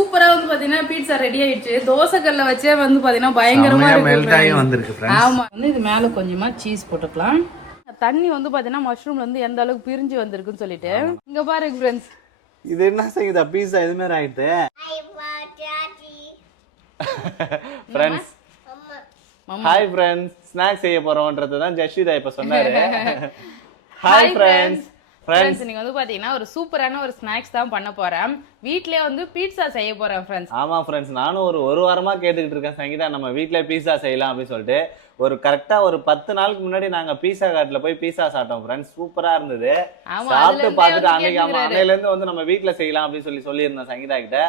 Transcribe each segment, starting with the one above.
சூப்பரா வந்து பாத்தீங்கன்னா பீட்சா ரெடி ஆயிடுச்சு. தோசை கல்ல வச்சே வந்து பாத்தீங்கன்னா பயங்கரமா வந்திருக்கு. ஆமா, வந்து இது மேல கொஞ்சமா சீஸ் போட்டுக்கலாம். தண்ணி வந்து பாத்தீங்கன்னா மஷ்ரூம்ல இருந்து எந்த அளவுக்கு பிரிஞ்சு வந்திருக்குன்னு சொல்லிட்டு இங்க பாருங்க ஃப்ரெண்ட்ஸ். இது என்ன செய்யுதா பீட்சா இது மாதிரி ஆயிடுது ஃப்ரெண்ட்ஸ். ஹாய் ஃப்ரெண்ட்ஸ், ஸ்நாக்ஸ் செய்ய போறோம்ன்றது தான் ஜஷிதா இப்ப சொன்னாரு. Hi friends. ஃப்ரெண்ட்ஸ் நீங்க வந்து பாத்தீங்கன்னா ஒரு சூப்பரான ஒரு ஸ்நாக்ஸ் தான் பண்ண போறேன். வீட்லயே வந்து பீட்சா செய்ய போறேன் ஃப்ரெண்ட்ஸ். ஆமா ஃப்ரெண்ட்ஸ், நானும் ஒரு வாரமா கேட்டுக்கிட்டு இருக்கேன் சங்கீதா நம்ம வீட்ல பீட்சா செய்யலாம் அப்படின்னு சொல்லிட்டு. கரெக்டா ஒரு 10 நாளுக்கு முன்னாடி நாங்க பீட்சா கார்ட்ல போய் பீட்சா சாப்பிட்டோம் ஃப்ரெண்ட்ஸ். சூப்பரா இருந்தது. சாப்பிட்டு பார்த்துட்டு அன்னைக்கு அன்னையில இருந்து வந்து நம்ம வீட்ல செய்யலாம் அப்படின்னு சொல்லியிருந்தேன் சங்கீதா கிட்ட.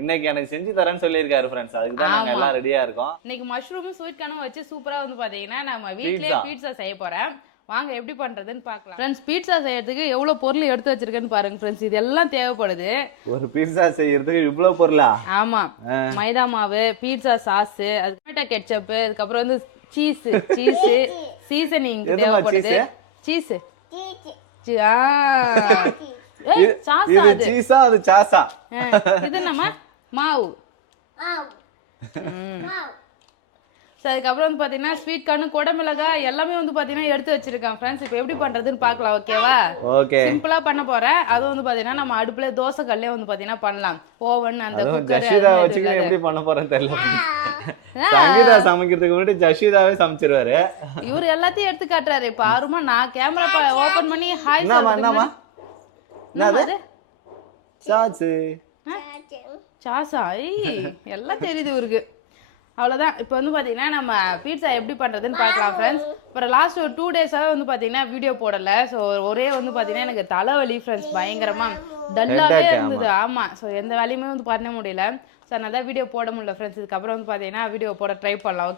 இன்னைக்கு எனக்கு செஞ்சு தரேன்னு சொல்லியிருக்காரு ஃப்ரெண்ட்ஸ். அதுக்கு தான் நாங்க எல்லாம் ரெடியா இருக்கோம். இன்னைக்கு மஷ்ரூமும் ஸ்வீட் கார்னும் வச்சு சூப்பரா வந்து பாத்தீங்கன்னா நம்ம வீட்லயே பீட்சா செய்ய போறேன். வாங்க எப்படி பண்றதுன்னு பார்க்கலாம். ஃப்ரெண்ட்ஸ், பீட்சா செய்யறதுக்கு எவ்வளவு பொருள் எடுத்து வச்சிருக்கேன்னு பாருங்க ஃப்ரெண்ட்ஸ். இது எல்லாம் தேவைப்படுது. ஒரு பீட்சா செய்யறதுக்கு இவ்வளவு பொருளா? ஆமா, மைதா மாவு, பீட்சா சாஸ், அது டொமேட்டோ கெட்சப், அதுக்கு அப்புறம் வந்து சீஸ் சீசனிங் தேவைப்படுது. சீஸ் இது நம்ம மாவு. அதுக்கப்புறம் வந்து பாத்தீங்கன்னா ஸ்வீட் கார்னு, குடமிளகாய் எல்லாமே வந்து பாத்தீங்கன்னா எடுத்து வச்சிருக்கேன் ஃப்ரெண்ட்ஸ். இப்போ எப்படி பண்றதுன்னு பார்க்கலாம். ஓகேவா? சிம்பிளா பண்ண போறேன். அது வந்து பாத்தீங்கன்னா நம்ம அடுப்புல தோசை கல்லே வந்து பாத்தீங்கன்னா பண்ணலாம். ஓவன் அந்த குக்கர் எப்படி பண்ண போறேன்னு தெரியல. சங்கீதா சமைக்கிறதுக்கு முன்னாடி ஜஷிதாவே சமைச்சிருவாரு. இவரு எல்லாத்தையும் எடுத்து காட்டுறாரு. இப்ப ஆறுமா நான் கேமரா ஓபன் பண்ணி ஹாய் சாசா எல்லாம் தெரியுது இவருக்கு. அவ்வளோதான். இப்போ வந்து பார்த்தீங்கன்னா நம்ம பீட்சா எப்படி பண்ணுறதுன்னு பார்க்கலாம் ஃப்ரெண்ட்ஸ். அப்புறம் லாஸ்ட் ஒரு 2 டேஸாகவே வந்து பார்த்தீங்கன்னா வீடியோ போடலை. ஸோ ஒரே வந்து பார்த்தீங்கன்னா எனக்கு தலைவலி ஃப்ரெண்ட்ஸ், பயங்கரமாக டல்லாகவே இருந்தது. ஆமாம், ஸோ எந்த வேலையுமே வந்து பண்ண முடியல. ஸோ அதனால தான் வீடியோ போட முடியல ஃப்ரெண்ட்ஸ். இதுக்கப்புறம் வந்து பார்த்தீங்கன்னா வீடியோ போட ட்ரை பண்ணலாம்.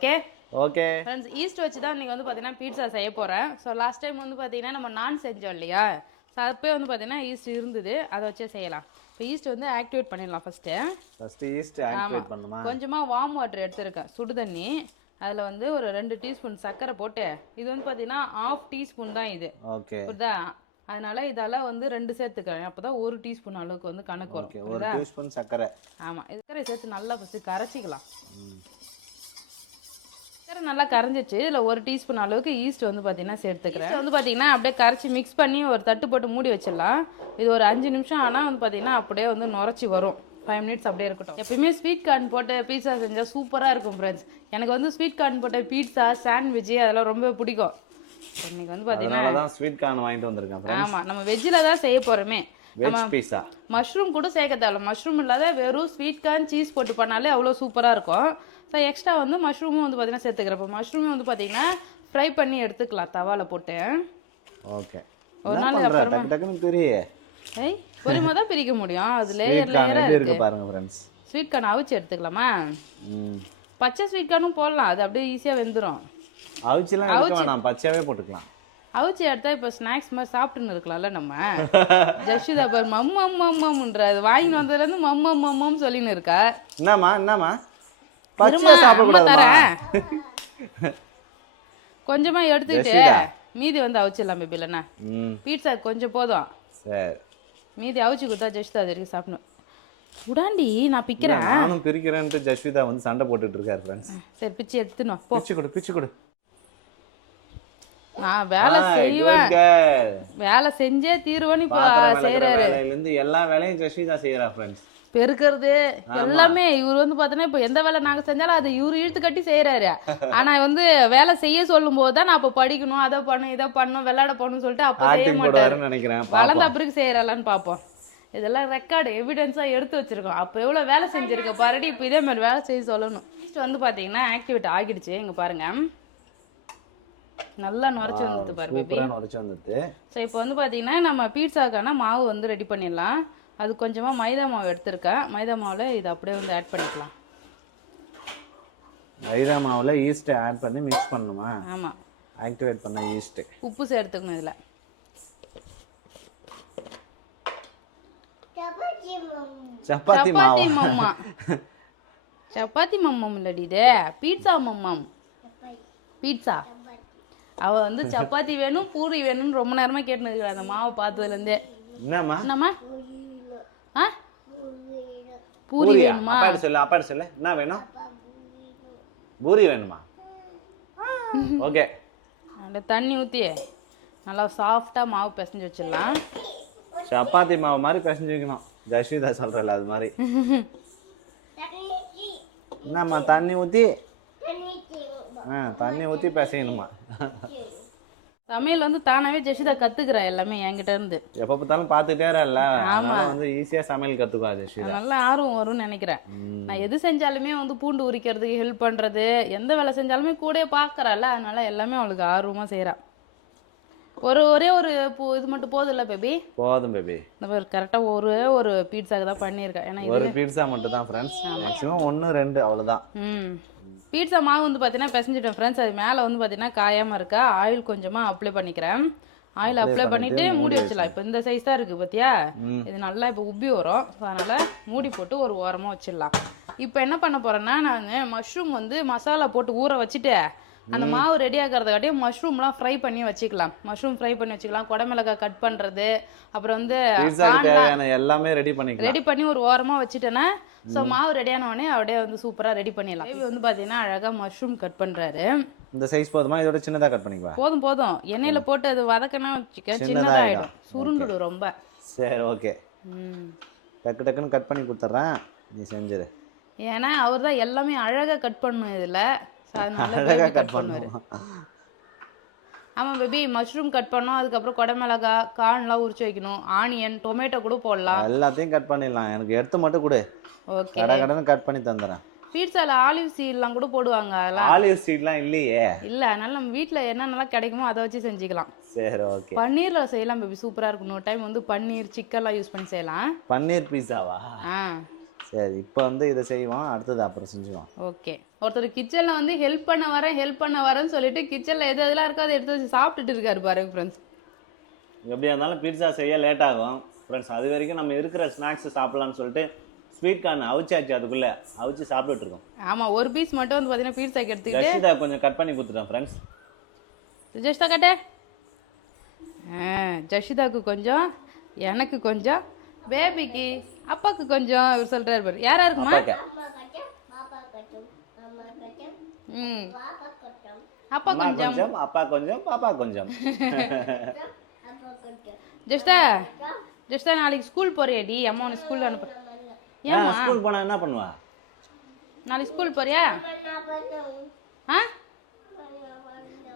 ஓகே ஃப்ரெண்ட்ஸ், ஈஸ்ட் வச்சு தான் இன்றைக்கி வந்து பார்த்தீங்கன்னா பீட்சா செய்ய போகிறேன். ஸோ லாஸ்ட் டைம் வந்து பார்த்தீங்கன்னா நம்ம நான் செஞ்சோம் இல்லையா? ஸோ அப்போயே வந்து பார்த்தீங்கன்னா ஈஸ்ட் இருந்தது, அதை வச்சே செய்யலாம். இப்போ ஈஸ்ட் வந்து ஆக்டிவேட் பண்ணிடலாம் ஃபர்ஸ்ட் ஈஸ்ட் ஆக்டிவேட் பண்ணுமா? கொஞ்சமாக வார்ம் வாட்டர் எடுத்துருக்கேன், சுடு தண்ணி. அதில் வந்து ஒரு 2 டீஸ்பூன் சர்க்கரை போட்டு, இது வந்து பார்த்தீங்கன்னா 1/2 டீஸ்பூன் தான் இது. ஓகே, புரியுதா? அதனால இதெல்லாம் வந்து 2 சேர்த்துக்கிறேன். அப்போ தான் 1 டீஸ்பூன் அளவுக்கு வந்து கணக்கு வரும். 1 டீஸ்பூன் சர்க்கரை. ஆமாம், சர்க்கரை சேர்த்து நல்லா ஃபஸ்ட்டு கரைச்சிக்கலாம். நல்லா கரைஞ்சிச்சு. இதில் 1 டீஸ்பூன் அளவுக்கு ஈஸ்ட் வந்து பார்த்தீங்கன்னா சேர்த்துக்கிறேன். வந்து பார்த்தீங்கன்னா அப்படியே கரைச்சி மிக்ஸ் பண்ணி ஒரு தட்டு போட்டு மூடி வச்சிடலாம். இது ஒரு 5 நிமிஷம் ஆனால் வந்து பார்த்தீங்கன்னா அப்படியே வந்து நுரைச்சி வரும். 5 மினிட்ஸ் அப்படியே இருக்கட்டும். எப்பயுமே ஸ்வீட் கார்ன் போட்டு பீட்சா செஞ்சால் சூப்பராக இருக்கும் ஃப்ரெண்ட்ஸ். எனக்கு வந்து ஸ்வீட் கார்ன் போட்ட பீட்சா, சாண்ட்விட்ச் அதெல்லாம் ரொம்ப பிடிக்கும். இன்னைக்கு வந்து பார்த்தீங்கன்னா ஸ்வீட் கார்ன் வாங்கிட்டு வந்திருக்கேன். ஆமாம், நம்ம வெஜ்ஜில் தான் செய்ய போகிறோமே. மஷ்ரூம் கூட சேர்க்க தேவை. மஷ்ரூம் இல்லாத வெறும் ஸ்வீட் கார்ன் சீஸ் போட்டு பண்ணாலே அவ்வளோ சூப்பராக இருக்கும். ஸோ எக்ஸ்ட்ரா வந்து மஷ்ரூமும் வந்து பார்த்தீங்கன்னா சேர்த்துக்கிறப்ப மஷ்ரூமும் வந்து பார்த்தீங்கன்னா ஃப்ரை பண்ணி எடுத்துக்கலாம் தவாவில் போட்டு. ஓகே, ஒரு நாள் பொறுமை தான் பிரிக்க முடியும். அதுல இருக்கு பாருங்க ஃப்ரெண்ட்ஸ். ஸ்வீட் கார்ன் அவிச்சு எடுத்துக்கலாமா? பச்சை ஸ்வீட் கார்னும் போடலாம், அது அப்படியே ஈஸியாக வெந்துடும். அவிச்சுலாம் எடுக்க வேணாம், பச்சையாவே போட்டுக்கலாம். அவிச்சு எடுத்தா இப்போ ஸ்நாக்ஸ் மாதிரி சாப்பிட்டுன்னு இருக்கலாம்ல நம்ம. ஜஷிதா பாரு மம்ன்ற அது வாங்கிட்டு வந்ததுலேருந்து மம்மம் சொல்லின்னு இருக்கா. என்னம்மா கொஞ்சமா எடுத்துக்கிட்டு மீதி வந்து அவிச்சிடலாம் பேபி. இல்லைண்ணா பீட்சா கொஞ்சம் போதும், மீதி அவிச்சு கொடுத்தா ஜஷிதா அது வரைக்கும் சாப்பிடணும். உடாண்டி நான் பிக்கிறேன், நானும் பிரிக்கிறேன்ட்டு ஜஷிதா வந்து சண்டை போட்டுட்டு இருக்காரு ஃப்ரெண்ட்ஸ். சரி பிச்சு எடுத்துனோம். பிச்சு கொடு. நான் வேலை செய்வேன், வேலை செஞ்சே தீருவேன்னு இப்போ செய்யறாரு. எல்லா வேலையும் ஜஷிதா செய்யறா ஃப்ரெண்ட்ஸ். பெருக்கிறது எல்லாமே இவர் வந்து பார்த்தோன்னா இப்போ எந்த வேலை நாங்கள் செஞ்சாலும் அது இவரு இழுத்து கட்டி செய்யறாரு. ஆனால் வந்து வேலை செய்ய சொல்லும் போது தான் நான் அப்போ படிக்கணும், அதை பண்ணும், இதை பண்ணும், விளையாட போகணும்னு சொல்லிட்டு அப்போ செய்ய மாட்டாரு. வளர்ந்த அப்புறம் செய்யறாளான்னு பார்ப்போம். இதெல்லாம் ரெக்கார்டு எவிடன்ஸாக எடுத்து வச்சிருக்கோம். அப்போ எவ்வளோ வேலை செஞ்சிருக்க பாருடி, இப்போ இதே மாதிரி வேலை செய்ய சொல்லணும். நெக்ஸ்ட் வந்து பார்த்தீங்கன்னா ஆக்டிவேட் ஆகிடுச்சு. இங்கே பாருங்க நல்லா நுரைச்சி வந்துட்டு பாருங்க. ஸோ இப்போ வந்து பார்த்தீங்கன்னா நம்ம பீட்சாக்கான மாவு வந்து ரெடி பண்ணிடலாம். அது கொஞ்சமாக மைதா மாவு எடுத்துருக்கேன். மைதா மாவில் இது அப்படியே வந்து ஆட் பண்ணிக்கலாம். மைதா மாவில் ஈஸ்ட் ஆட் பண்ணி மிக்ஸ் பண்ணணுமா? ஆமாம், ஆக்டிவேட் பண்ண ஈஸ்ட். உப்பு சேர்த்துக்கணும் இதில். சப்பாத்தி மம்மா, சப்பாத்தி மம்மம் இல்லடி, இது பீட்சா மம்மம். பீட்சா அவ வந்து சப்பாத்தி வேணும் பூரி வேணும்னு ரொம்ப நேரமா கேட்டுன்னு இருக்கா அந்த மாவை பார்த்ததுலேருந்தே. என்னம்மா பூரி பூரியா வேணுமா? அப்பாட்ட சொல்லு என்ன வேணும்? பூரி வேணுமா? ஓகே. அந்த தண்ணி ஊற்றி நல்லா சாஃப்டாக மாவு பிசைஞ்சு வச்சிடலாம். சப்பாத்தி மாவு மாதிரி பிசைஞ்சு வைக்கணும். ஜஸ்விதா சொல்றல அது மாதிரி. என்னம்மா தண்ணி ஊற்றி பிசையணுமா? சமையல் வந்து தானாவே ஜெஷிதா கத்துக்கிறா எல்லாமே என்கிட்ட இருந்து. எப்ப பார்த்தாலும் பார்த்துட்டே இல்ல, அதனால வந்து ஈஸியா சமையல் கத்துக்குவா ஜெஷிதா. நல்ல ஆர்வம் வரும்னு நினைக்கிறேன். நான் எது செஞ்சாலுமே வந்து பூண்டு உரிக்கிறதுக்கு ஹெல்ப் பண்றது, எந்த வேலை செஞ்சாலுமே கூட பாக்குறாள், அதனால எல்லாமே அவளுக்கு ஆர்வமா செய்யறா. ஒரே ஒரு இது மட்டும் போதும் இல்ல பேபி? போதும் பேபி. இந்த கரெக்டா ஒரு பீட்சாக்கு தான் பண்ணியிருக்கேன். ஏன்னா ஒரு பீட்சா மட்டும் தான் ஃப்ரெண்ட்ஸ், மேக்ஸிமம் 1 2 அவ்வளவுதான். பீட்சா மாவு வந்து பார்த்தீங்கன்னா பிசைஞ்சிட்டேன் ஃப்ரெண்ட்ஸ். அது மேலே வந்து பார்த்தீங்கன்னா காயாமல் இருக்கா, ஆயில் கொஞ்சமாக அப்ளை பண்ணிக்கிறேன். ஆயில் அப்ளை பண்ணிட்டு மூடி வச்சிடலாம். இப்போ இந்த சைஸ் தான் இருக்குது பார்த்தியா, இது நல்லா இப்போ உப்பி வரும். அதனால் மூடி போட்டு ஒரு ஓரமாக வச்சிடலாம். இப்போ என்ன பண்ண போகிறேன்னா, நான் மஷ்ரூம் வந்து மசாலா போட்டு ஊற வச்சுட்டு அந்த மாவு ரெடி ஆகிறதுக்காட்டியும் மஷ்ரூம்லாம் ஃப்ரை பண்ணி வச்சுக்கலாம். மஷ்ரூம் ஃப்ரை பண்ணி வச்சுக்கலாம், குடமிளகாய் கட் பண்ணுறது, அப்புறம் வந்து எல்லாமே ரெடி பண்ணி ஒரு ஓரமாக வச்சுட்டேன்னா ஸோ மாவு ரெடியான உடனே அப்படியே வந்து சூப்பராக ரெடி பண்ணிடலாம். பேபி வந்து பார்த்தீங்கன்னா அழகாக மஷ்ரூம் கட் பண்ணுறாரு. இந்த சைஸ் போதுமா? இதோட சின்னதாக கட் பண்ணிக்குவா? போதும். எண்ணெயில் போட்டு அது வதக்கனா வச்சுக்க சின்னதாகிடும், சுருண்டுடும் ரொம்ப. சரி ஓகே. டக்குன்னு கட் பண்ணி கொடுத்துட்றேன், நீ செஞ்சிரு. ஏன்னா அவர் தான் எல்லாமே அழகாக கட் பண்ணணும் இதில், அழகாக கட் பண்ணுவார். ஆமாம் பேபி, மஷ்ரூம் கட் பண்ணோம், அதுக்கப்புறம் குடமிளகாய் கார்ன்லாம் உரிச்சு வைக்கணும், ஆனியன் டொமேட்டோ கூட போடலாம். எல்லாத்தையும் கட் பண்ணிடலாம், எனக்கு எடுத்து மட்டும் கொடு. ஓகே, கடன்னு கட் பண்ணி தந்துறேன். பீட்சால ஆலிவ் சீட்லாம் கூட போடுவாங்க. ஆலிவ் சீட்லாம் இல்லையே. இல்ல, அதனால நம்ம வீட்ல என்னென்னலாம் கிடைக்குமோ அதை வச்சு செஞ்சுக்கலாம். சரி ஓகே. பன்னீர்ல செய்யலாம் பேபி, சூப்பரா இருக்கும். ஒரு டைம் வந்து பன்னீர் சிக்கன்லாம் யூஸ் பண்ணி செய்யலாம். பன்னீர் பீஸாவா? சரி, இப்போ வந்து இதை செய்வோம், அடுத்தது அப்புறம் செஞ்சுவோம். ஓகே. ஒருத்தர் கிச்சன்ல வந்து ஹெல்ப் பண்ண வரேன்னு சொல்லிட்டு கிச்சன்ல எது எதெல்லாம் இருக்கோ அதை எடுத்து வச்சு சாப்பிட்டுட்டு இருக்காரு பாருங்க ஃப்ரெண்ட்ஸ். எப்படியா இருந்தாலும் பீட்சா செய்ய லேட் ஆகும் ஃப்ரெண்ட்ஸ். அது வரைக்கும் நம்ம இருக்கிற ஸ்நாக்ஸ் சாப்பிடலாம்னு சொல்லிட்டு ஸ்வீட் கார்ன் அவிச்சாச்சு, அதுக்குள்ள அவிச்சு சாப்பிட்டுட்டு இருக்கோம். ஆமா, ஒரு பீஸ் மட்டும் வந்து பாத்தீங்கன்னா பீட்சாக்கு எடுத்துக்கிட்டு ஜெஷிதா கொஞ்சம் கட் பண்ணி கொடுத்துட்டேன் ஃப்ரெண்ட்ஸ். ஜெஷிதா கட்டே. ஜெஷிதாக்கு கொஞ்சம், எனக்கு கொஞ்சம், பேபிக்கு, அப்பாக்கு கொஞ்சம். இவர் சொல்றாரு பாரு. யாரா இருக்குமா? அப்பா கொஞ்சம், அப்பா கொஞ்சம், பாப்பா கொஞ்சம். ஜெஷ்தா நாளைக்கு ஸ்கூல் போறியாடி? அம்மா உன்னை ஸ்கூல்ல அனுப்பு. ஏமா ஸ்கூல் போனா என்ன பண்ணுவா? நாளைக்கு ஸ்கூல் போறியா?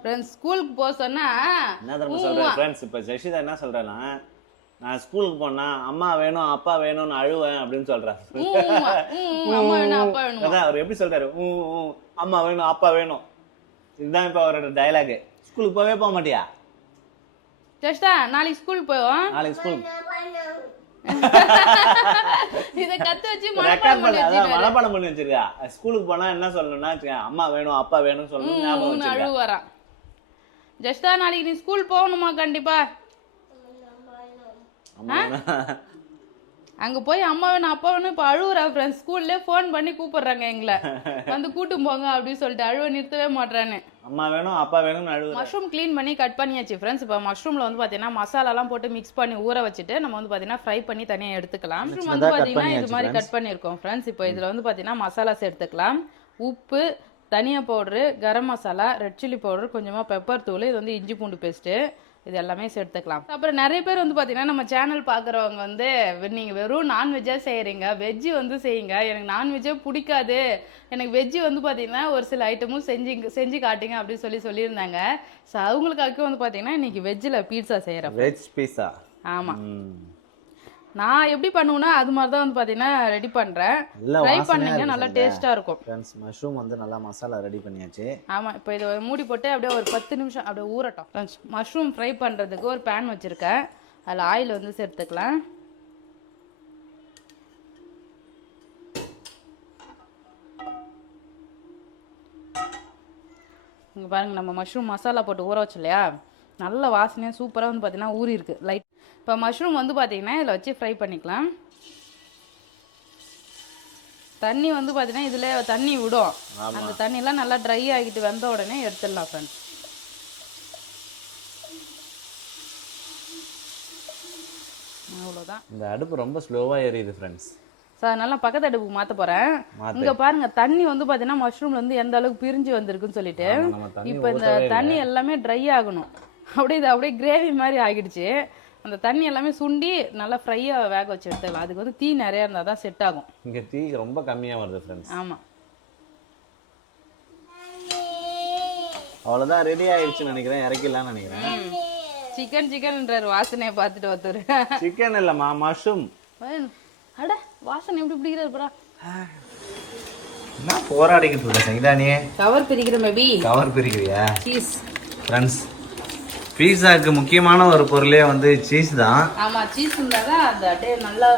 ஃப்ரெண்ட்ஸ், ஸ்கூலுக்கு போக சொன்னா என்ன தரமா சொல்றேன் ஃப்ரெண்ட்ஸ். இப்போ ஜெஷிதா என்ன சொல்றேன்னா, நான் ஸ்கூலுக்கு போனா அம்மா வேணும் அப்பா வேணும்னு அழுவேன் அப்படின்னு சொல்றாரு. அதான் அவர் எப்படி சொல்றாரு, அம்மா வேணும் அப்பா வேணும், இதுதான் இப்ப அவரோட டயலாக். ஸ்கூலுக்கு போக மாட்டியா? ஜெஷ்தா நாளைக்கு ஸ்கூல் போவோம். நாளைக்கு ஸ்கூல் இத கத்து வச்சு மனப்பாடம் பண்ணி வச்சிருக்கா. ஸ்கூலுக்கு போனா என்ன சொல்லணும்னா, அம்மா வேணும் அப்பா வேணும்னு சொல்லணும், ஞாபகம் வச்சிருக்கா. ஜெஷ்தா நாளைக்கு நீ ஸ்கூல் போகணுமா? கண்டிப்பா. அங்க போய் அம்மா வேணும் அப்பா வேணும் இப்ப அழுவுறா ஃப்ரெண்ட்ஸ். ஸ்கூல்ல போன் பண்ணி கூப்பிடுறாங்க எங்களை, வந்து கூட்டு போங்க அப்படின்னு சொல்லிட்டு. அழுவ நிறுத்தவே மாட்டான்னு. அம்மா வேணும் அப்பா வேணும்னு அழுவு. மஷ்ரூம் க்ளீன் பண்ணி கட் பண்ணியாச்சு ஃப்ரெண்ட்ஸ். இப்போ மஷ்ரூம்ல வந்து பாத்தீங்கன்னா மசாலாலாம் போட்டு மிக்ஸ் பண்ணி ஊற வச்சுட்டு நம்ம வந்து பாத்தீங்கன்னா ஃப்ரை பண்ணி தனியா எடுத்துக்கலாம். மஷ்ரூம் வந்து பாத்தீங்கன்னா இது மாதிரி கட் பண்ணியிருக்கோம் ஃப்ரெண்ட்ஸ். இப்போ இதுல வந்து பாத்தீங்கன்னா மசாலாஸ் எடுத்துக்கலாம். உப்பு, தனியா powder, garam masala, red chilli powder, கொஞ்சமா பெப்பர் தூள், இது வந்து இஞ்சி பூண்டு பேஸ்ட்டு, இது எல்லாமே சேர்த்துக்கலாம். அப்புறம் நிறைய பேர் வந்து பார்த்தீங்கன்னா நம்ம சேனல் பார்க்குறவங்க வந்து நீங்கள் வெறும் நான்வெஜ்ஜாக செய்கிறீங்க, வெஜ்ஜு வந்து செய்யுங்க, எனக்கு நான்வெஜ்ஜே பிடிக்காது, எனக்கு வெஜ்ஜு வந்து பார்த்தீங்கன்னா ஒரு சில ஐட்டமும் செஞ்சு காட்டுங்க அப்படின்னு சொல்லியிருந்தாங்க. ஸோ அவங்களுக்காக வந்து பார்த்தீங்கன்னா இன்னைக்கு வெஜ்ஜில் பீட்சா செய்கிறேன். Veg pizza. ஆமாம், நான் எப்படி பண்ணுவேன்னா அது மாதிரி தான் வந்து பார்த்தீங்கன்னா ரெடி பண்ணுறேன். ட்ரை பண்ணீங்க, நல்லா டேஸ்ட்டாக இருக்கும் ஃப்ரெண்ட்ஸ். மஷ்ரூம் வந்து நல்லா மசாலா ரெடி பண்ணியாச்சு. ஆமாம், இப்போ இதை மூடி போட்டு அப்படியே ஒரு 10 நிமிஷம் அப்படியே ஊறட்டும் ஃப்ரெண்ட்ஸ். மஷ்ரூம் ஃப்ரை பண்ணுறதுக்கு ஒரு பேன் வச்சுருக்கேன், அதில் ஆயில் வந்து சேர்த்துக்கலாம். இங்கே பாருங்கள், நம்ம மஷ்ரூம் மசாலா போட்டு ஊற வச்சோம் இல்லையா, நல்ல வாசனையாக சூப்பராக வந்து பார்த்தீங்கன்னா ஊறி இருக்குது லைட். இப்போ மஷ்ரூம் வந்து பார்த்தீங்கன்னா இதில் வச்சு ஃப்ரை பண்ணிக்கலாம். தண்ணி வந்து பார்த்தீங்கன்னா இதில் தண்ணி விடும், அந்த தண்ணியெல்லாம் நல்லா ட்ரை ஆகிட்டு வந்த உடனே எடுத்துடலாம் ஃப்ரெண்ட்ஸ். அவ்வளோதான். இந்த அடுப்பு ரொம்ப ஸ்லோவாக எரியுது ஃப்ரெண்ட்ஸ். ஸோ அதனால பக்கத்து அடுப்புக்கு மாற்ற போகிறேன். இங்கே பாருங்க தண்ணி வந்து பார்த்தீங்கன்னா மஷ்ரூம்ல இருந்து எந்த அளவுக்கு பிரிஞ்சு வந்திருக்குன்னு சொல்லிட்டு இப்போ இந்த தண்ணி எல்லாமே ட்ரை ஆகணும். அப்படியே இது அப்படியே கிரேவி மாதிரி ஆகிடுச்சு. அந்த தண்ணி எல்லாமே சுண்டி நல்லா ஃப்ரையாக வேக வச்சு எடுத்துக்கலாம். அதுக்கு வந்து தீ நிறையா இருந்தால் தான் செட் ஆகும். இங்கே தீ ரொம்ப கம்மியாக வருது ஃப்ரெண்ட்ஸ். ஆமாம், அவ்வளோதான் ரெடி ஆயிடுச்சுன்னு நினைக்கிறேன். இறக்கிடலாம்னு நினைக்கிறேன். சிக்கன்ன்றார் வாசனையை பார்த்துட்டு ஒருத்தர். சிக்கன் இல்லைம்மா, மஷ்ரூம். அட வாசனை எப்படி பிடிக்கிறாரு பரா. என்ன போராடிக்கிட்டு இருக்க சைதானியே? கவர் பிரிக்கிற மேபி. கவர் பிரிக்கிறியா? சீஸ். ஃப்ரெண்ட்ஸ், பீஸாக்கு முக்கியமான ஒரு பொருளே வந்து சீஸ் தான். ஆமா, சீஸ் இருந்தாதான் அந்த அப்படியே நல்லா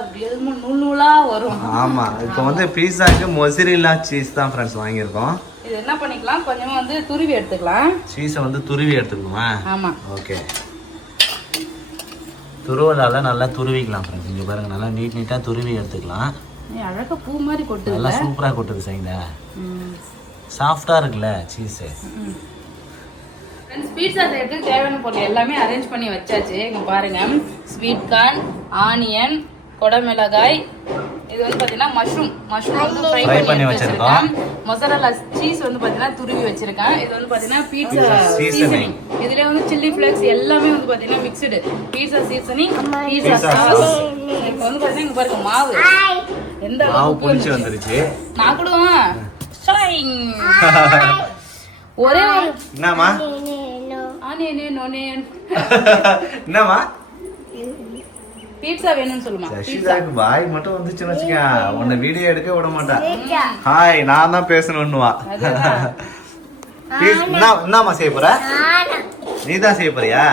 நூல் நூலா வரும். ஆமா, இப்போ வந்து பீஸாக்கு மொசரில்லா சீஸ் தான் ஃப்ரெண்ட்ஸ் வாங்கியிருக்கோம். இது என்ன பண்ணிக்கலாம், கொஞ்சமா வந்து துருவி எடுத்துக்கலாம். சீஸை வந்து துருவி எடுத்துக்கணுமா? ஆமா, ஓகே. துருவலால நல்லா துருவிக்கலாம் ஃப்ரெண்ட்ஸ். இங்க பாருங்க, நல்லா நீட்டா துருவி எடுத்துக்கலாம். அழகா பூ மாதிரி கொட்டுது. நல்லா சூப்பரா கொட்டுது சைடா. சாஃப்டா இருக்குல்ல சீஸ். ஃப்ரெண்ட்ஸ், பீட்சா செய்யறதுக்கு தேவையான பொருள் எல்லாமே அரேஞ்ச் பண்ணி வச்சாச்சு. இங்க பாருங்க, ஸ்வீட் கார்ன், ஆனியன், கொடமிளகாய், இது வந்து பாத்தீங்கன்னா மஷ்ரூம் வந்து ஃப்ரை பண்ணி வச்சிருக்கேன். மொசரல்லா சீஸ் வந்து பாத்தீங்கன்னா துருவி வச்சிருக்கேன். இது வந்து பாத்தீங்கன்னா பீட்சா சீசனிங். இதுல வந்து சில்லி ஃபிளேக்ஸ் எல்லாமே வந்து பாத்தீங்கன்னா mixed. Pizza seasoning, pizza sauce. இப்போ வந்து பாத்தீங்கன்னா இங்க பாருங்க மாவு எந்த அளவுக்கு புளிச்சு வந்துருச்சு. நான் கூட ஒரே என்னமா ஆனியன் என்னமா பீட்சா வேணும்னு சொல்லுமா? சஷிதாக்கு வாய் மட்டும் வந்துச்சுன்னு வச்சுக்க, உன்னை வீடியோ எடுக்க விட மாட்டேன். ஹாய், நான் தான் பேசணும்னுவா. என்னம்மா செய்ய போற? நீ தான் செய்ய போறியா?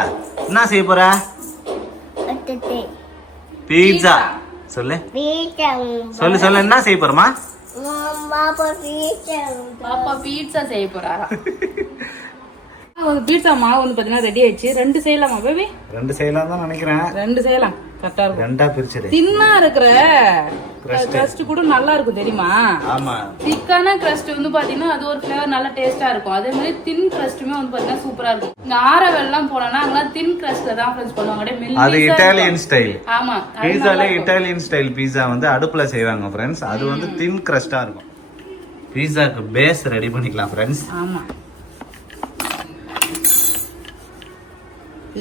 என்ன செய்ய போற? பீட்சா. சொல்லு சொல்லு, என்ன செய்ய போறமா? பாப்பா பீட்சா செய்ய போறாரா? பீட்சா மாவு வந்து பாத்தீங்கன்னா ரெடி ஆயிடுச்சு. 2 செய்யலாமா பேபி? 2 செய்யலாம் தான் நினைக்கிறேன். 2 செய்யலாம், கரெக்டா இருக்கும். 2ஆ பிரிச்சிடு. தின்னா இருக்கிற கிரஸ்ட் கூட நல்லா இருக்கும் தெரியுமா? ஆமா, திக்கான கிரஸ்ட் வந்து பாத்தீங்கன்னா அது ஒரு ஃபிளேவர் நல்லா டேஸ்டா இருக்கும். அதே மாதிரி தின் கிரஸ்ட்டுமே வந்து பாத்தீங்கன்னா சூப்பரா இருக்கும். இந்த ஆரவெல்லாம் போனோம்னா அங்கெல்லாம் தின் கிரஸ்ட்ல தான் ஃப்ரெண்ட்ஸ் பண்ணுவாங்க. அது இட்டாலியன் ஸ்டைல். ஆமா, பீட்சால இட்டாலியன் ஸ்டைல் பீட்சா வந்து அடுப்புல செய்வாங்க ஃப்ரெண்ட்ஸ். அது வந்து தின் கிரஸ்டா இருக்கும். பீட்சாக்கு பேஸ் ரெடி பண்ணிக்கலாம் ஃப்ரெண்ட்ஸ். ஆமா,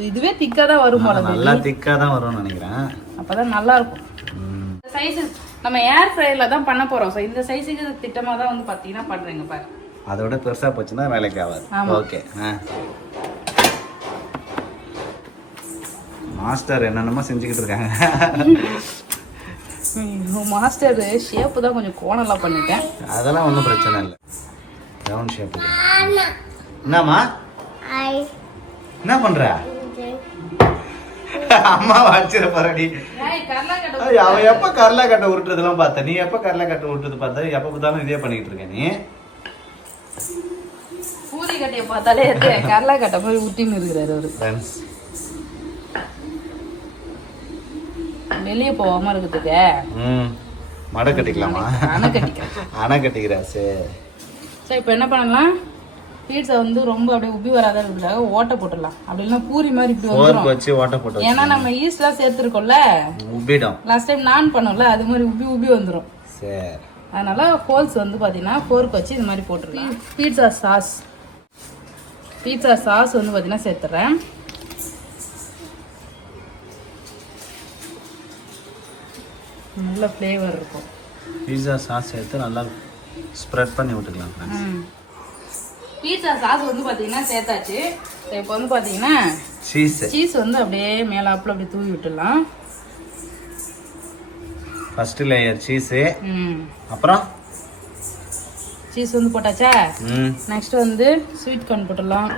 இதுவே திக்கா தான் வரும் போல. நல்லா திக்கா தான் வரும்னு நினைக்கிறேன். அப்பதான் நல்லா இருக்கும். இந்த சைஸ் நம்ம ஏர் ஃப்ரையர்ல தான் பண்ண போறோம். சோ இந்த சைஸுக்கு திட்டமா தான் வந்து பாத்தீங்கன்னா பண்றீங்க பாரு. அதோட பெருசா போச்சுன்னா வேலைக்கு ஆகாது. ஓகே. மாஸ்டர் என்னென்னமோ செஞ்சுக்கிட்டு இருக்காங்க. மாஸ்டர் ஷேப் தான் கொஞ்சம் கோணலா பண்ணிட்டேன். அதெல்லாம் ஒன்றும் பிரச்சனை இல்லை. Round shape. என்னம்மா என்ன பண்ற? அம்மா வச்சிர போறடி. அவ எப்ப கரலா கட்டை உருட்டுறதுலாம் பார்த்த? நீ எப்ப கரலா கட்டை உருட்டுறது பார்த்த? எப்ப பார்த்தாலும் இதே பண்ணிட்டு இருக்க நீ. பூரி கட்டைய பார்த்தாலே கரலா கட்டை மாதிரி உருட்டின்னு இருக்கிறாரு அவரு. ஃப்ரெண்ட்ஸ், வெளியே போகாம இருக்கிறதுக்கு மடை கட்டிக்கலாமா? அணை கட்டிக்கிறா. சரி, இப்போ என்ன பண்ணலாம், பீட்சா வந்து ரொம்ப அப்படியே உப்பி வராத இருக்கிறதுக்காக ஓட்டை போட்டுடலாம். அப்படின்னா பூரி மாதிரி இப்படி வந்துரும். வச்சு ஓட்டை போட்டு. ஏன்னா நம்ம ஈஸ்ட்லாம் சேர்த்துருக்கோம்ல, உப்பிடும். லாஸ்ட் டைம் நான் பண்ணோம்ல, அது மாதிரி உப்பி வந்துரும். சரி, அதனால ஹோல்ஸ் வந்து பாத்தீங்கன்னா ஃபோர்க் வச்சு இது மாதிரி போட்டுருலாம். பீட்சா சாஸ் வந்து பாத்தீங்கன்னா சேர்த்துறேன். நல்ல ஃப்ளேவர் இருக்கும். பீட்சா சாஸ் சேர்த்து நல்லா ஸ்ப்ரெட் பண்ணி விட்டுக்கலாம். பீட்சா சாஸ் வந்து பாத்தீங்கன்னா சேர்த்தாச்சு. இப்போ வந்து பாத்தீங்கன்னா சீஸ் வந்து அப்படியே மேலாப்புல அப்படியே தூவி விட்டுடலாம். First layer cheese. அப்புறம் சீஸ் வந்து போட்டாச்சா? நெக்ஸ்ட் வந்து ஸ்வீட் கார்ன் போட்டுடலாம்.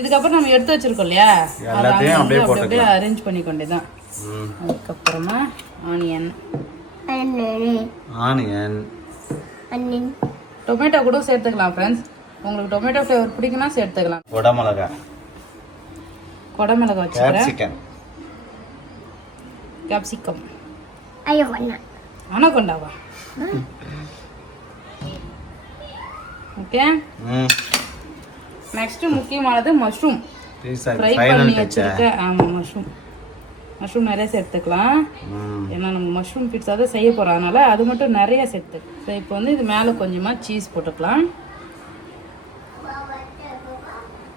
இதுக்கப்புறம் நம்ம எடுத்து வச்சிருக்கோம் இல்லையா, எல்லாத்தையும் அப்படியே அரேஞ்ச் பண்ணிக்கொண்டேதான். அதுக்கப்புறமா ஆனியன், டொமேட்டோ கூட சேர்த்துக்கலாம் ஃப்ரெண்ட்ஸ். உங்களுக்கு டொமேட்டோ ஃப்ளேவர் பிடிக்கும்னா சேர்த்துக்கலாம். கொடமிளகாய் வச்சுக்கிறேன். கேப்சிகம், அனகொண்டாவா? ஓகே. நெக்ஸ்ட் முக்கியமானது மஷ்ரூம் ஃப்ரை பண்ணி வச்சிருக்கேன். ஆமா, மஷ்ரூம் மஷ்ரூம் நிறைய சேர்த்துக்கலாம். ஏன்னா நம்ம மஷ்ரூம் பீட்சா தான் செய்ய போகிறோம், அதனால அது மட்டும் நிறைய சேர்த்துக்கலாம். ஸோ இப்போ வந்து இது மேலே கொஞ்சமாக சீஸ் போட்டுக்கலாம்.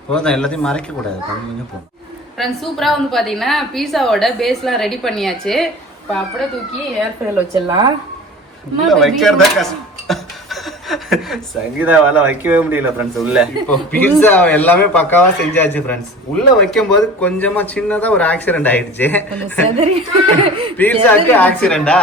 போதும், எல்லாத்தையும் மறைக்க கூடாது, கொஞ்சம் போதும். ஃப்ரெண்ட்ஸ் சூப்பராக வந்து பார்த்தீங்கன்னா பீஸாவோட பேஸ்லாம் ரெடி பண்ணியாச்சு. இப்போ அப்படியே தூக்கி ஏர் ஃப்ரையரில் வச்சிடலாம். வைக்கிறதா கஷ்டம், சங்கீதாவால வைக்கவே முடியல ஃப்ரெண்ட்ஸ் உள்ள. இப்போ பீட்சா எல்லாமே பக்காவா செஞ்சாச்சு ஃப்ரெண்ட்ஸ். உள்ள வைக்கும் போது கொஞ்சமா சின்னதா ஒரு ஆக்சிடென்ட் ஆயிடுச்சு. பீட்சாக்கு ஆக்சிடென்டா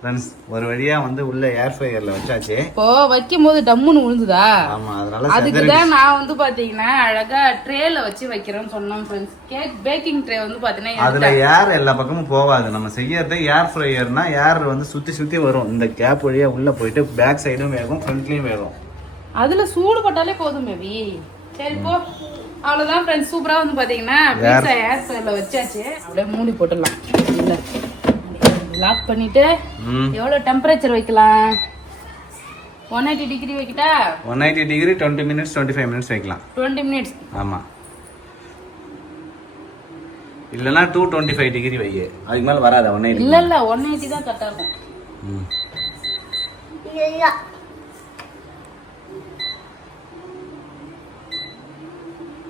ஃப்ரெண்ட்ஸ். ஒரு வழியா வந்து உள்ள ஏர் ஃப்ரையர்ல வச்சாச்சு. இப்போ வைக்கும் போது டம்முன்னு விழுந்துதா? ஆமா, அதனால அதுக்கு தான் நான் வந்து பாத்தீங்கன்னா அழகா ட்ரேல வச்சு வைக்கிறேன்னு சொன்னோம் ஃப்ரெண்ட்ஸ். கேக் பேக்கிங் ட்ரே வந்து பாத்தீங்கன்னா அதுல ஏர் எல்லா பக்கமும் போகாது. நம்ம செய்யறது ஏர் ஃப்ரையர்னா ஏர் வந்து சுத்தி சுத்தி வரும். இந்த கேப் வழியா உள்ள போயிட்டு பேக் சைடும் வேகும், ஃப்ரண்ட்லயும் வேகும். அதுல சூடு பட்டாலே போதும் பேபி. சரி போ, அவ்வளவுதான் ஃப்ரெண்ட்ஸ். சூப்பரா வந்து பாத்தீங்கன்னா பீட்சா ஏர் ஃப்ரையர்ல வச்சாச்சு. அப்படியே மூடி போட்டுடலாம். இல்ல லாக் பண்ணிட்டு எவ்வளவு டெம்பரேச்சர் வைக்கலாம்? 180 டிகிரி வைக்கிட்டா? 180 டிகிரி 20 மினிட்ஸ் 25 மினிட்ஸ் வைக்கலாம். 20 மினிட்ஸ். ஆமா, இல்லனா 225 டிகிரி வை. அதுக்கு மேல வராத 180. இல்ல இல்ல 180 தான் கரெக்ட்டா இருக்கும். இல்ல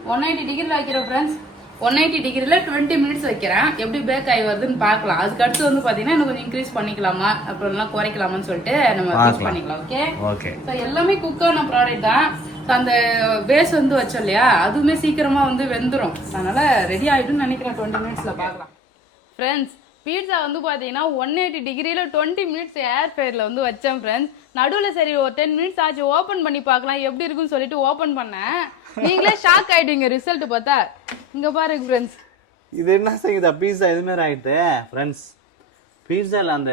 180 டிகிரில வைக்கிறோம் ஃப்ரெண்ட்ஸ். 180 டிகிரில 20 மினிட்ஸ் வைக்கிறேன். எப்படி பேக் ஆகி வருதுன்னு பார்க்கலாம். அதுக்கு அடுத்து வந்து பாத்தீங்கன்னா இன்னும் கொஞ்சம் இன்க்ரீஸ் பண்ணிக்கலாமா அப்புறம் எல்லாம் குறைக்கலாமான்னு சொல்லிட்டு நம்ம ஃபிக்ஸ் பண்ணிக்கலாம். Okay okay. ஸோ எல்லாமே குக் ஆன ப்ராடக்ட் தான். அந்த பேஸ் வந்து வச்சோம் இல்லையா, அதுவுமே சீக்கிரமா வந்து வெந்துடும். அதனால ரெடி ஆயிடும்னு நினைக்கிறேன். 20 மினிட்ஸ்ல பார்க்கலாம் ஃப்ரெண்ட்ஸ். பீட்சா வந்து பாத்தீங்கன்னா 180 டிகிரில 20 மினிட்ஸ் ஏர் ஃப்ரையர்ல வந்து வச்சேன் ஃப்ரெண்ட்ஸ். நடுவில் சரி ஒரு 10 மினிட்ஸ் ஆச்சு, ஓப்பன் பண்ணி பார்க்கலாம் எப்படி இருக்குன்னு சொல்லிட்டு ஓப்பன் பண்ணேன். நீங்களே ஷாக் ஆயிடுவீங்க ரிசல்ட் பார்த்தா. இங்க பாருங்க ஃப்ரெண்ட்ஸ், இது என்ன செய்யுதா பீட்சா இது மாதிரி ஆயிட்டு ஃப்ரெண்ட்ஸ். பீட்சால அந்த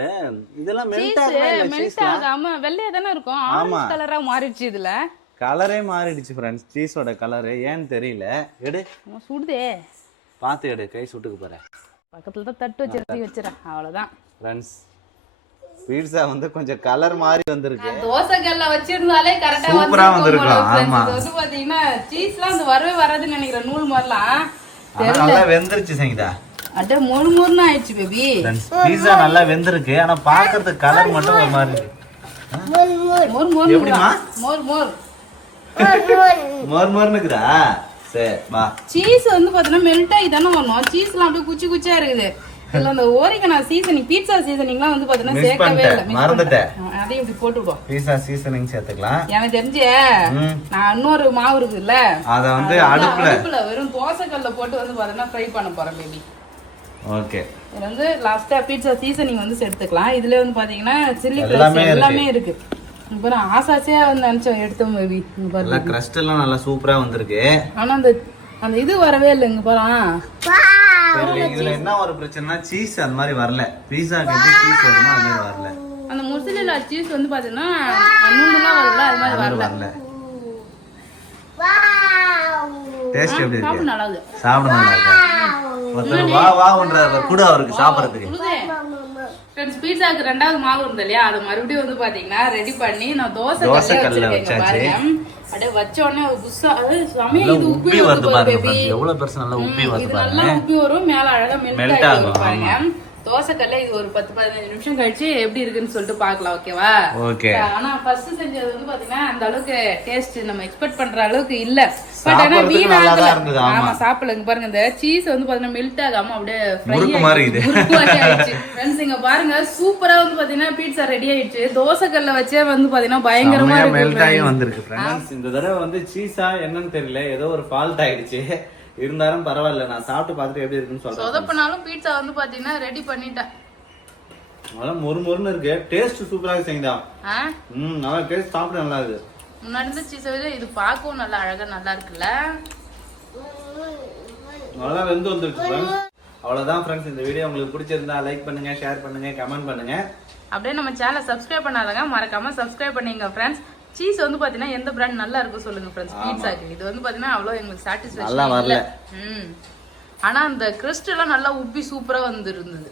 இதெல்லாம் மெல்ட் ஆகாம வெள்ளையா தானே இருக்கும், ஆரஞ்சு கலரா மாறிடுச்சு. இதுல கலரே மாறிடுச்சு ஃப்ரெண்ட்ஸ். சீஸோட கலரு ஏன்னு தெரியல. எடு, சுடுதே, பார்த்து எடு, கை சுட்டுக்கு போற. பக்கத்துல தான் தட்டு வச்சு வச்சிடறேன், அவ்வளவுதான் ஃப்ரெண்ட்ஸ். பீட்சா வந்து கொஞ்சம் கலர் மாதிரி வந்திருக்கு. தோசைக்கல்ல வச்சிருந்தாலே கரெக்டா சூப்பரா வந்திருக்கும். ஆமா, இது வந்து பாத்தீங்கன்னா சீஸ்லாம் அந்த வரவே வராதுன்னு நினைக்கிறேன். நூல் மாதிரிலாம் நல்லா வெந்திருச்சு சங்கீதா. அட மொறு மொறுன்னு ஆயிடுச்சு பேபி. பீட்சா நல்லா வெந்திருக்கு, ஆனா பாக்குறதுக்கு கலர் மட்டும் ஒரு மாதிரி இருக்கு. மொறு மொறு எப்படிமா? மொறு மொறு மொறு மொறுன்னு இருக்குதா? சரி வா. சீஸ் வந்து பாத்தீங்கன்னா மெல்ட் ஆகி தானே வரணும். சீஸ்லாம் அப்படியே குச்சி குச்சியா இருக்குது. இல்ல அந்த ஓரிகனா சீசனிங் பீட்சா சீசனிங்லாம் வந்து பாத்தீங்கன்னா சேர்க்கவே இல்ல, மறந்துட்டேன். அதையும் இப்படி போட்டுடுவோம். பீட்சா சீசனிங் சேர்த்துக்கலாம். எனக்கு தெரிஞ்சே நான் இன்னொரு மாவு இருக்குல்ல, அத வந்து அடுப்புல வெறும் தோசைக்கல்ல போட்டு வந்து பாத்தீங்கன்னா ஃப்ரை பண்ண போறேன் பேபி. ஓகே. இது வந்து லாஸ்டா பீட்சா சீசனிங் வந்து சேர்த்துக்கலாம். இதுல வந்து பாத்தீங்கன்னா சில்லி ஃப்ளேக்ஸ் எல்லாமே இருக்கு. இப்போ நான் ஆசாசியா வந்து நினைச்சேன் எடுத்தோம் பேபி. இங்க பாருங்க, கிரஸ்ட் எல்லாம் நல்லா சூப்பரா வந்திருக்கு. ஆனா அந்த இது வரவே இல்லை. இங்க பாரு, இதுல என்ன ஒரு பிரச்சனைனா சீஸ் அந்த மாதிரி வரல. பீட்சாக்கு எப்படி சீஸ் வருமோ அது மாதிரி வரல. அந்த முர்சிலில சீஸ் வந்து பாத்தீங்கன்னா நூடுலாம் வரல, அது மாதிரி வரல. டேஸ்ட் எப்படி இருக்கு? சாப்பிட நல்லா இருக்கு. சாப்பிட நல்லா இருக்கு. ஒருத்தர் வா வான்றத கூட அவருக்கு சாப்பிடுறதுக்கு. ஃப்ரெண்ட்ஸ் பீட்சாக்கு ரெண்டாவது மாவு இருந்தது இல்லையா, அதை மறுபடியும் வந்து பாத்தீங்கன்னா ரெடி பண்ணி நான் தோசை கல்ல வச்சிருக்கேன். அப்படியே வச்ச உடனே புதுசா சமையல் இது உப்பி வருது பாருங்க. எவ்வளவு பெருசா நல்லா உப்பி வருது பாருங்க. நல்லா உப்பி வரும், மேல அழகா மெல்ட் ஆகும் பாருங்க. தோசைக்கல்ல இது ஒரு 10-15 நிமிஷம் கழிச்சு எப்படி இருக்குன்னு சொல்லிட்டு பாக்கலாம். ஓகேவா? ஓகே. ஆனா ஃபர்ஸ்ட் செஞ்சது வந்து பாத்தீங்கன்னா அந்த அளவுக்கு டேஸ்ட் நம்ம எக்ஸ்பெக்ட் பண்ற அளவுக்கு இல்ல. பட் ஆனா வீணாகல. ஆமா சாப்பிடலங்க பாருங்க. இந்த சீஸ் வந்து பாத்தீங்கன்னா மெல்ட் ஆகாம அப்படியே ஃப்ரை ஆயிடுச்சு. ஃப்ரெண்ட்ஸ் இங்க பாருங்க, சூப்பரா வந்து பாத்தீங்கன்னா பீட்சா ரெடி ஆயிடுச்சு. தோசைக்கல்ல வச்சே வந்து பாத்தீங்கன்னா பயங்கரமா மெல்ட் ஆகி வந்திருக்கு ஃப்ரெண்ட்ஸ். இந்த தடவை வந்து சீஸா என்னன்னு தெரியல, ஏதோ ஒரு ஃபால்ட் ஆயிடுச்சு. இருந்தாலும் பரவாயில்ல, நான் சாப்பிட்டு பார்த்துட்டு எப்படி இருக்குன்னு சொல்றேன். சொதப்பனாலும் பீட்சா வந்து பாத்தீங்கன்னா ரெடி பண்ணிட்டேன். அதெல்லாம் மொறு மொறுன்னு இருக்கு. டேஸ்ட் சூப்பரா இருக்கு சங்கீதா. நல்லா டேஸ்ட், சாப்பிட நல்லா இருக்கு. முன்னாடி இருந்த சீஸை விட இது பார்க்கவும் நல்லா அழகா நல்லா இருக்குல்ல. நல்லா வெந்து வந்துருச்சு ஃப்ரெண்ட்ஸ். அவ்வளவுதான் ஃப்ரெண்ட்ஸ். இந்த வீடியோ உங்களுக்கு பிடிச்சிருந்தா லைக் பண்ணுங்க, ஷேர் பண்ணுங்க, கமெண்ட் பண்ணுங்க. அப்படியே நம்ம சேனலை சப்ஸ்கிரைப் பண்ணாதவங்க மறக்காம சப்ஸ்கிரைப் பண்ணீங்க ஃப்ரெண்ட்ஸ். சீஸ் வந்து பாத்தீங்கன்னா எந்த பிராண்ட் நல்லா இருக்கும் சொல்லுங்க ஃப்ரெண்ட்ஸ். பீட்சாக்கு இது வந்து பாத்தீங்கன்னா அவ்வளவு எங்களுக்கு சாட்டிஸ்ஃபேக்ஷன் இல்ல. ஆனா அந்த கிறிஸ்ட் எல்லாம் நல்லா உப்பி சூப்பரா வந்து இருந்தது.